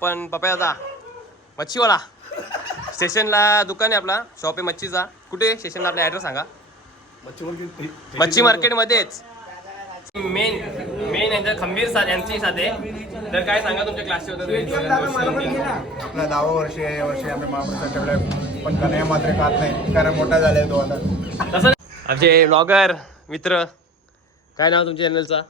पण पप्याचा मच्छीवाला. स्टेशनला दुकान आहे आपला शॉप आहे मच्छीचा. कुठे आहे? स्टेशनला आपला ॲड्रेस सांगा. मच्छी मार्केटमध्येच मेन मेन यांचं खंबीर सा यांची साधे तर काय सांगा तुमच्या क्लासचे होतं आपला दहावं वर्ष आहे या वर्षी आम्ही ठेवलाय पण कन्हैया मात्र खात नाही कारण मोठा झालाय तो आता. तसं. आमचे ब्लॉगर मित्र काय नाव तुमच्या चॅनलचा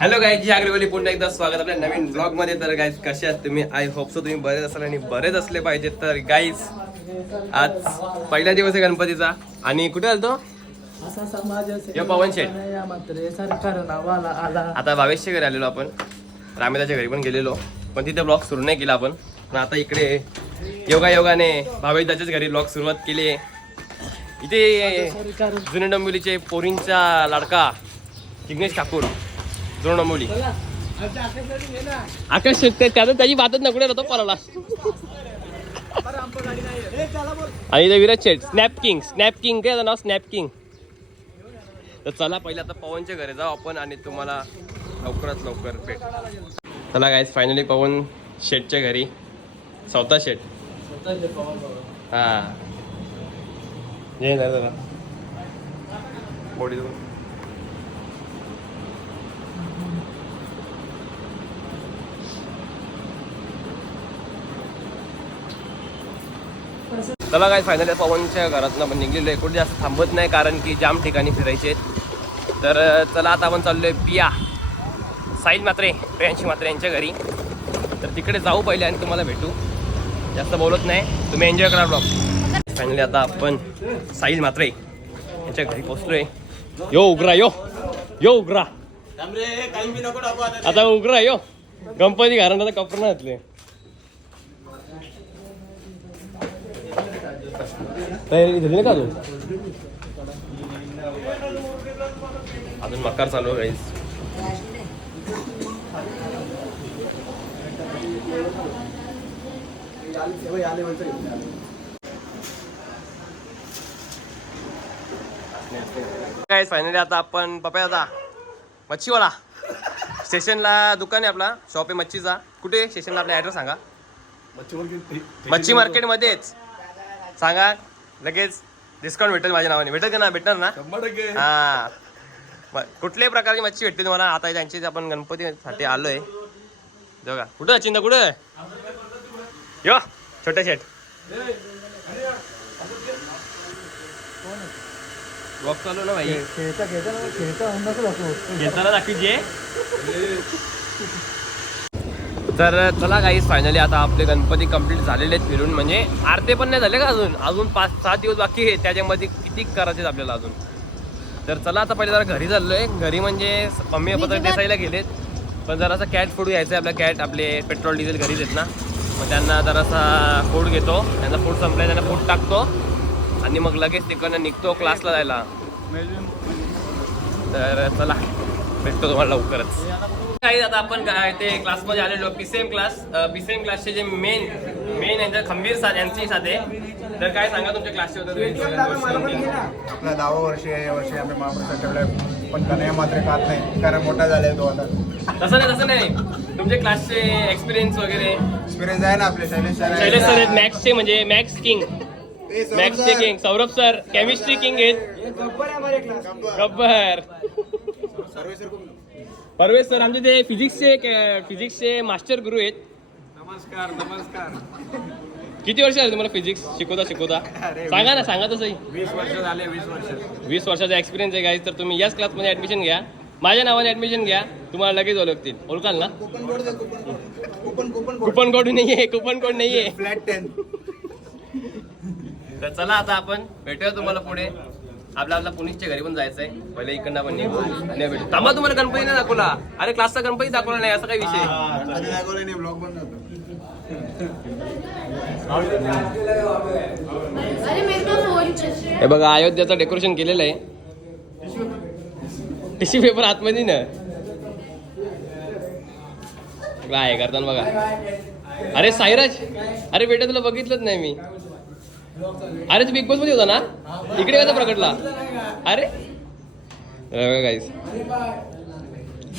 हॅलो गाईज जी आगरीवाली. पुन्हा एकदा स्वागत आपल्या नवीन ब्लॉगमध्ये तर गाईज कसे आहात तुम्ही? आय होप सो तुम्ही बरेच असाल आणि बरेच असले पाहिजेत. तर गाईज आज पहिला दिवस आहे गणपतीचा. आणि कुठे आलतो? असा समाज यो पवन शेठ. मात्र सरकार नावाला आला. आता भावेशच्या घरी आलेलो आपण. रामेदाच्या घरी पण गेलेलो. पण तिथे ब्लॉग सुरू नाही केला आपण. पण आता इकडे योगा योगाने भावेशदाच्याच घरी ब्लॉग सुरुवात केली इथे जुने डोंबिवलीचे पोरींचा लाडका जिग्नेश ठाकूर. डोंबिवली आकाश त्याचं त्याची बातच नकडे होतो पराला आणि इथे Viraj Shet snap king snap king काय नाव? स्नॅप किंग तर चला पहिले आता पवनच्या घरी जाऊ आपण आणि तुम्हाला लवकरात लवकर भेट. चला काय फायनली पवन शेटच्या घरी. स्वतः शेट. हा. ये ना जरा बॉडी चला काय फायनल पवनच्या घरातनं आपण निघलेलो आहे. कुठे जास्त थांबत नाही कारण की जाम ठिकाणी फिरायचे आहेत. तर चला आता आपण चाललोय पिया. साहिल मात्रे प्रियांशी मात्रे यांच्या घरी. तर तिकडे जाऊ पहिले आणि तुम्हाला भेटू. जास्त बोलत नाही. तुम्ही एन्जॉय करा ब्लॉग फायनली आता आपण साहिल मात्रे यांच्या घरी पोचलोय यो उग्रा यो. यो उग्रा. आता उग्रा यो. गणपती घरात आता कपडे नाही घातले. तयारी का अजून अजून मकार चालू आहे. काय फायनली आता आपण पप्याचा मच्छीवाला. स्टेशनला दुकान आहे आपला शॉप आहे मच्छीचा. कुठे? स्टेशनला आपला ॲड्रेस सांगा. मच्छी मार्केटमध्येच सांगा लगेच डिस्काउंट भेटेल माझ्या नावाने. भेटेल का ना? भेटणार ना? हा. म- कुठल्याही प्रकारची मच्छी भेटते तुम्हाला? आता त्यांची आपण गणपतीसाठी आलोय. बघा कुठं आहे चिंता कुठं आहे? यो छोट्या शेट. वॉक चालू ना भाई? खेळता खेळता ना खेळता नको दाखवू. घेताना दाखवीचे तर चला काहीच फायनली आता आपले गणपती कंप्लीट झालेले आहेत फिरून. म्हणजे आरते पण नाही झाले का अजून? अजून पाच सात दिवस बाकी आहे त्याच्यामध्ये किती करायचे आपल्याला अजून? तर चला आता पहिले जरा घरी चाललोय. घरी म्हणजे मम्मी पप्पा देसाईला गेलेत. पण जरासा कॅट फूड घ्यायचं आहे आपल्या कॅट आपले पेट्रोल डिझेल घरीच आहेत ना. मग त्यांना जरासा फूड घेतो. त्यांचा फूड संपलाय त्यांना फूड टाकतो. आणि मग लगेच तिकडनं निघतो क्लासला जायला. तर चला. भेटतो तुम्हाला लवकरच. काही आता आपण काय ते क्लासमध्ये आलेलो पीसीएम क्लास पीसीएम क्लासचे जे मेन मेन यांचं खंबीर सा यांची साधे तर काय सांगा तुमच्या क्लासचे होतं? आपला दहावं वर्ष आहे या वर्षी आम्ही महापुरुषात ठेवलाय. पण कन्हैया मात्र खात नाही. कारण मोठा झालाय तो आता. तसं नाही तसं नाही. तुमचे क्लासचे एक्सपिरियन्स वगैरे? एक्सपिरियन्स आहे ना आपले. शैलेश सर आहे. शैलेश सर आहेत. मॅथ्सचे म्हणजे maths king sir. King Saurabh sir chemistry king आहेत. गब्बर. परवेश सर आमचे ते फिजिक्सचे फिजिक्सचे मास्टर गुरु आहेत. नमस्कार नमस्कार. किती वर्ष झाले तुम्हाला फिजिक्स शिकवता शिकवता? सांगा ना सांगा तसंही. वीस वर्ष झाले वीस वर्ष. वीस वर्षाचा एक्सपिरियन्स आहे गाईज तर तुम्ही याच क्लासमध्ये ऍडमिशन घ्या. माझ्या नावाने ऍडमिशन घ्या. तुम्हाला लगेच ओळखतील ओळखाल ना? कुपन कोड दे कुपन कुपन कोड नाहीये कुपन कोड नाहीये. फ्लॅट टेन तर चला आता आपण भेटूया तुम्हाला पुढे. आपल्या आपल्या पुलिसच्या घरी पण जायचंय. पहिले इकडनं आपण निघू. आणि भेटू. थांबा तुम्हाला गणपती नाही दाखवला. अरे क्लासचा गणपती दाखवला नाही असा काही विषय दाखवलं नाही ब्लॉग हे बघा अयोध्याचं डेकोरेशन केलेलं आहे. टिश्यू पेपर आतमध्ये ना. काय करताना बघा. अरे साईराज अरे बेटा तुला बघितलंच नाही मी. अरे तू बिग बॉसमध्ये होता ना? इकडे कसा प्रकटला. अरे. गाईस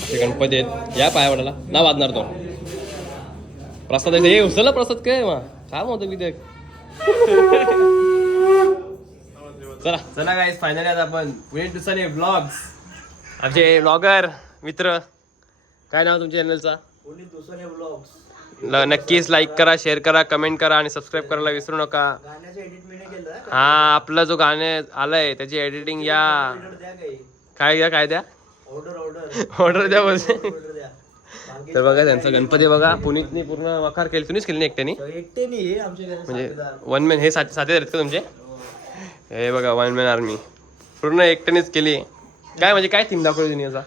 असे गणपती आहेत. या पाया पडायला ना वाजणार तो. प्रसाद हे उचलला प्रसाद काय मग काय म्हणतो विद्या चला. चला गाईस फायनली आता आपण पुणे दिवसाने ब्लॉग्स आमचे ब्लॉगर मित्र. काय नाव तुमच्या चॅनलचा ल- नक्कीच लाईक करा शेअर करा कमेंट करा आणि सबस्क्राईब करायला विसरू नका. हा आपला जो गाणे आलाय त्याची एडिटिंग या. काय द्या काय द्या? ऑर्डर द्या बोलते तर बघा त्यांचा गणपती बघा. पुनीतनी पूर्ण वखार केली तुम्हीच केली नाही एकट्यानी? म्हणजे वन मॅन हे साथी आहेत का तुमचे? हे बघा वन मॅन आर्मी पूर्ण एकट्यानेच केली. काय म्हणजे काय थीम दाखवली तुम्ही याचा?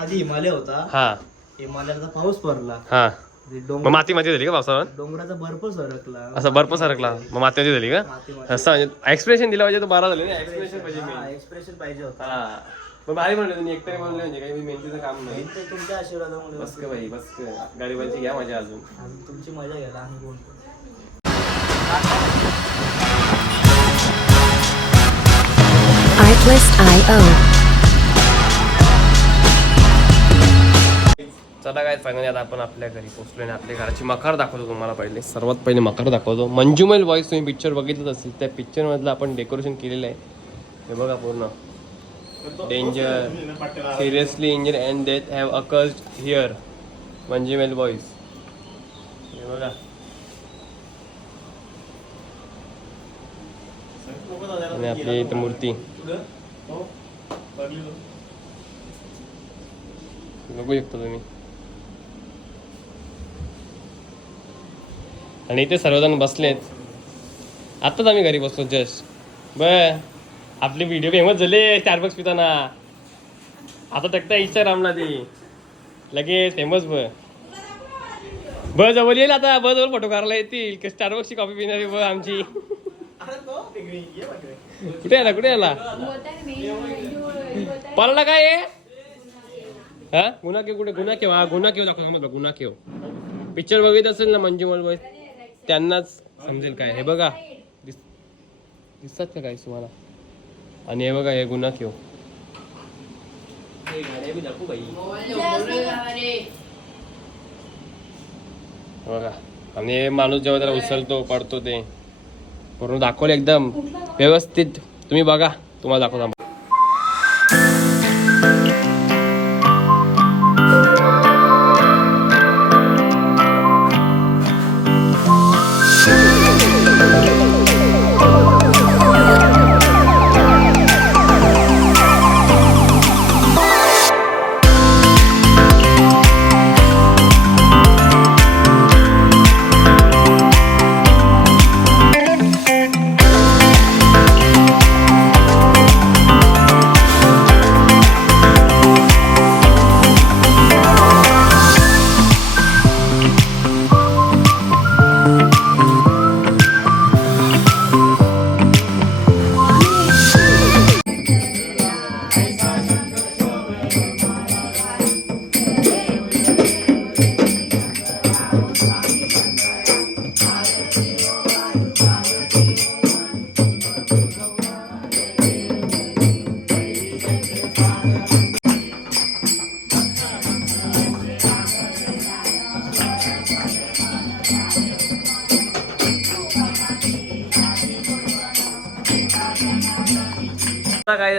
आधी हिमालय होता. हा. हिमालयाचा पाऊस पडला. हा. मग डोंगर माती माती झाली का पावसावर डोंगराचा बर्फ सरकला. असं बर्फ सरकला. मग माती झाली का? असं म्हणजे एक्सप्रेशन दिलं पाहिजे तो बरा झाले ना? एक्सप्रेशन पाहिजे. एक्सप्रेशन पाहिजे होता. हा. मग भारी म्हणलं तुम्ही. एकट्याने बोलले म्हणजे काही मेहनतीचं काम नाही. तुमच्या आशीर्वादामुळे बस का भाई बस गरिबांची घ्या मजा अजून. तुमची मजा घ्यायला आम्ही कोण Artlist.io. चला काय फायनली आता आपण आपल्या घरी पोहोचलो आणि आपल्या घराची मकार दाखवतो तुम्हाला पहिले. सर्वात पहिले मकार दाखवतो. मंजुमल वॉइस तुम्ही पिक्चर बघितलंच असेल. त्या पिक्चर मधलं आपण डेकोरेशन केलेलं आहे. हे बघा पूर्ण. Danger seriously injury and death have occurred here Manjummel voice हे बघा. आणि आपली इथं मूर्ती. बघू शकता तुम्ही. आणि इथे सर्वजण बसलेत. आत्ताच आम्ही घरी बसलो जस्ट. बर. आपले व्हिडिओ फेमस झाले स्टारबक्स पिताना. आता टकता रामला ती लगेच फेमस ब ब जवळ येईल आता. ब जवळ फोटो काढायला येतील. की स्टारबक्सची कॉपी पिणारी ब आमची. कुठे आला कुठे आला पळाला काय हा? गुन्हा केव कुठे? गुन्हा केव. हा गुन्हा केव दाखव समजलं गुन्हा केव. पिक्चर बघित असेल ना मंजू मलबॉय त्यांनाच समजेल काय. हे बघा. दिस दिसतात का काय तुम्हाला? आणि हे बघा हे गुन्हा केव. बघा. आणि हे माणूस जेव्हा त्याला उचलतो पडतो ते. पूर्ण दाखवलं एकदम. व्यवस्थित. तुम्ही बघा. तुम्हाला दाखवतो.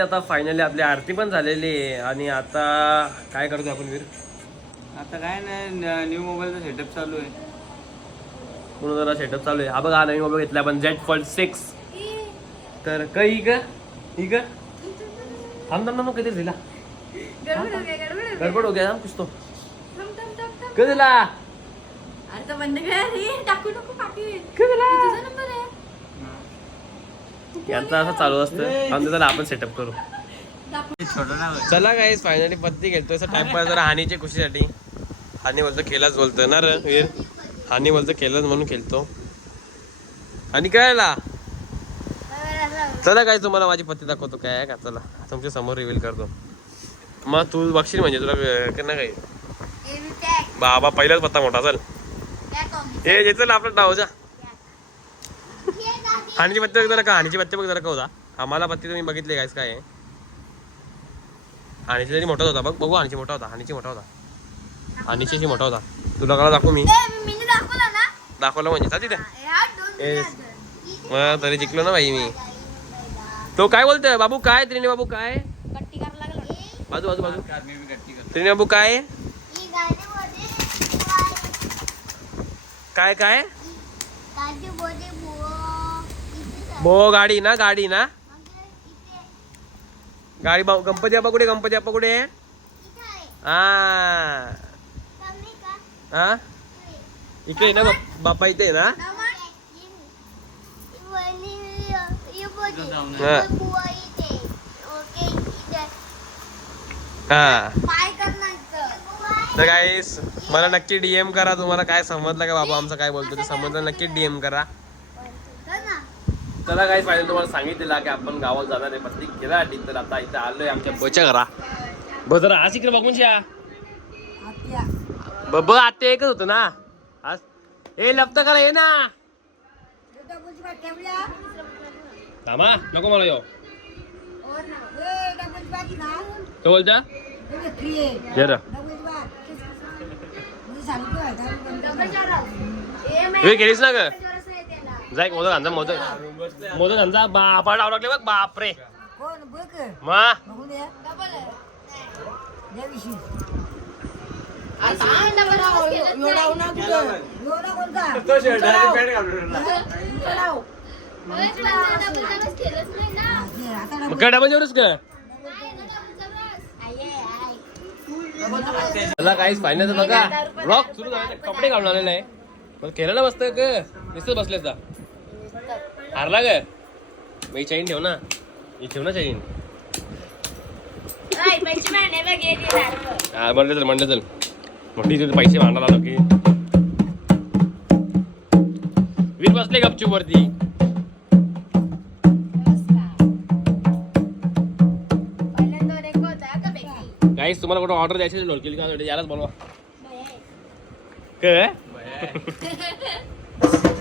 आता काय फायनली आपली आरती पण झालेली आहे. आणि आता काय करतो आपण वीर? आता काय नाही न्यू मोबाईलचा सेटअप चालू आहे. पूर्ण जरा सेटअप चालू आहे. हा बघा हा नवीन मोबाईल घेतला आपण झेड फोल्ड सिक्स तर काही ही का ही का थांब थांब थांब काहीतरी दिला. गडबड हो गया हम कुछ तो कधी दिला? अरे तर बंद कर. टाकू नको पाठीत तुझा नंबर आहे यांचा असं चालू असतं. थांब त्याला आपण सेटअप करू. चला गाईस फायनली पत्ती खेळतोय. असं टाइमपास जरा हानीच्या खुशीसाठी. हानी बोलतो खेळाच बोलतो ना रे वीर? हानी बोलतो खेळाच म्हणून खेळतो. आणि काय चला काय तुम्हाला माझी पत्ती दाखवतो काय का? चला तुमच्यासमोर रिव्हील करतो. मग तू बघशील म्हणजे तुला ना काही बाबा पहिलाच पत्ता मोठा चल. ए चल आपला डाव जा. हानीची पत्ती बघ जरा का हानीची पत्ती बघ जरा का होता. आम्हाला पत्ती तुम्ही बघितली गायस काय आहे? हानीची तरी मोठा होता बघ बघू हानीची मोठा होता हानीची मोठा होता. हानीची मोठा होता. तुला कला दाखवू मी. मी दाखवला ना. दाखवलं म्हणजे जा तिथे. मग तरी जिंकलो ना बाई मी. तो काय बोलतोय? बाबू काय? त्रिने बाबू काय? बाजू बाजू बाजू. त्रिने बाबू काय? काय काय? बो गाडी ना गाडी ना. गाडी बा- गणपती बाप्पा कुठे गणपती बाप्पा कुठे? आहे? हा? इकडे ना बाप्पा इथे आहे ना. हा. काय तर मला नक्की डीएम करा. तुम्हाला काय समजलं का बाबा आमचं काय बोलतो ते समजलं नक्की डीएम करा. चला काही फायनल तुम्हाला सांगितलेला की आपण गावात जाणार आहे पत्रिक केला तर आता इथे आलोय आमच्या बच्या घरा. ब जरा आज इकडे बघून शा ब ब आते एकच होतं ना? आज ए लपत करा ये ना. थांबा नको मला येऊ. तो बोलता ये रे. हे केलीस ना ग? जाय मोदक आणजा मोदक. मोदक आणजा. बापा डाव लागले बघ बापरे. मा. डबल जेवढच का? मला काहीच फायनल बघा. ब्लॉक सुरू झाला कपडे घालून आलेला आहे. मग केलं ना मस्त ग नुसतं बसले हारला ग. मी चैन ठेव ना. ही ठेव ना चैन हा म्हणलं चल म्हणलं चल. मोठी तुझे पैसे भांडायला आलो की. वीर बसले गपचूप वरती. काहीच तुम्हाला कुठं ऑर्डर द्यायची असेल ढोलकी का? यालाच बोलवा. काय